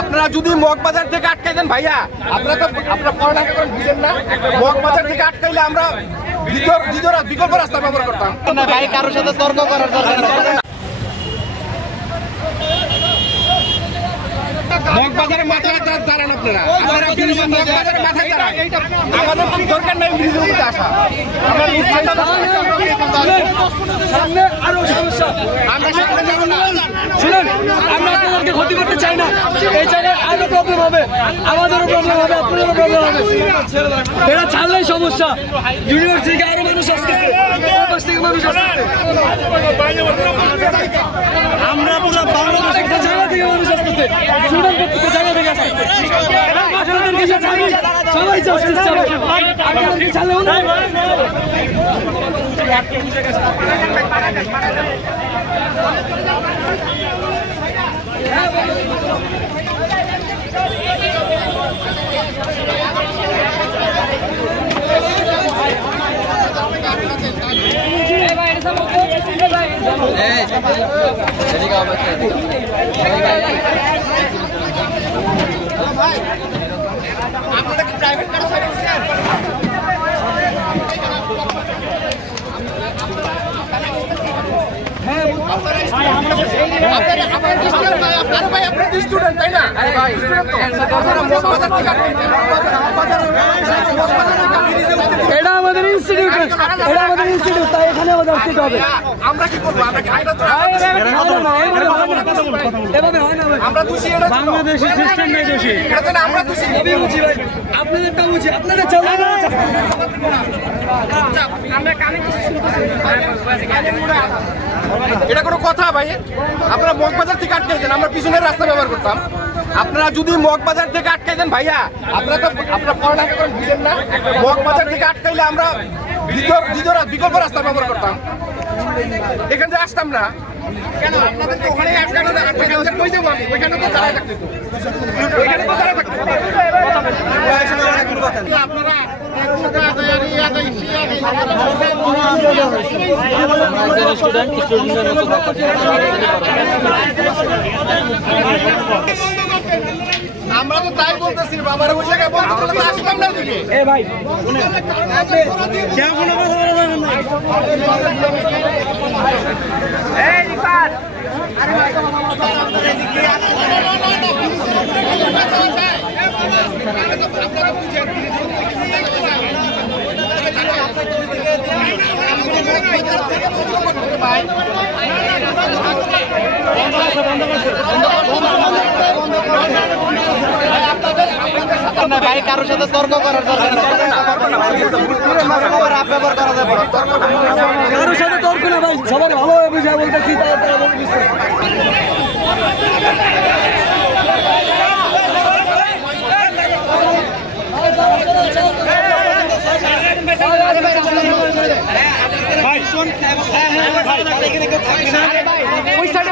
আপনারা যদি মগবাজার থেকে আটকাই দেন ভাইয়া, আপনারা তো আপনারা পড়ালেখা করেন, বুঝেন না? মগবাজার থেকে আটকাইলে আমরা বিকল্প রাস্তা ব্যবহার করতাম। ভাই কারোর সাথে তর্ক করার দরকার নেই। মগবাজারের মাথায় দাঁড়ান আপনারা, মগবাজারের মাথায় দাঁড়ান। আমাদের তো দরকার নাই ব্রিজের মধ্যে আসা। সামনে আরো সমস্যা, আমরা সামনে যাবো না। শুনুন, আমরা আপনাদেরকে ক্ষতি করতে চাই না। এই জায়গায় আরো প্রবলেম হবে, আমাদেরও প্রবলেম হবে, আপনাদেরও প্রবলেম হবে। এটা ছাড়লেই সমস্যা। ইউনিভার্সিটিতে আরো মানুষ আসতেছে, পাশ থেকে মানুষ আসতেছে। আমরা পুরো বাংলাদেশের জায়গা থেকে মানুষ আসতেছে, সুনাম প্রত্যেক জায়গা থেকে আসতেছে। সবাই আসতেছে, আপনাদেরকে ছাড়লেও না। আপনারা কি প্রাইভেট কার সাইড দিচ্ছেন? স্টুডেন্ট তাই না? এটা আমাদের ইনস্টিটিউট, এটা আমাদের ইনস্টিটিউট, তাই এখানে আমাদের আসতে হবে। আমরা কি করবো? আমরা কি আইনত এভাবে হয় না, আমরা দোষী, এটা বাংলাদেশের সিস্টেম নাই দোষী। আমরা দোষী। ভাই আপনাদেরটা বুঝি, আপনাদের চলে না। এটা কোনো কথা ভাই? আপনারা মগবাজার থেকে আটকে দেন, আমরা পিছনের রাস্তা ব্যবহার করতাম। আপনারা যদি মগবাজার থেকে আটকে দেন ভাইয়া, আপনারা তো আপনারা পড়ালেখা করেন, বুঝেন না? মগবাজার থেকে আটকাইলে আমরা বিকল্প রাস্তা ব্যবহার করতাম, এখান থেকে আসতাম না। কেন আপনাদের তো ওখানে আটকানো না? কই যাবো আমি? ওইখানে তো দাঁড়ায় থাকতে তো, ওইখানে তো দাঁড়ায় থাকতে। আপনারা আমরা তো তাই বলতেছি, বাবার ওই জায়গায় বন্ধ করলে আসতাম না দিকে। এ ভাই ভাই কারোর সাথে তর্ক করার দরকার নেই। ব্যবহার করা যাবে, কারোর সাথে তর্ক না ভাই, সবার ভালোভাবে বুঝে বলতেছি। ভাই শোন, ওই সাইডে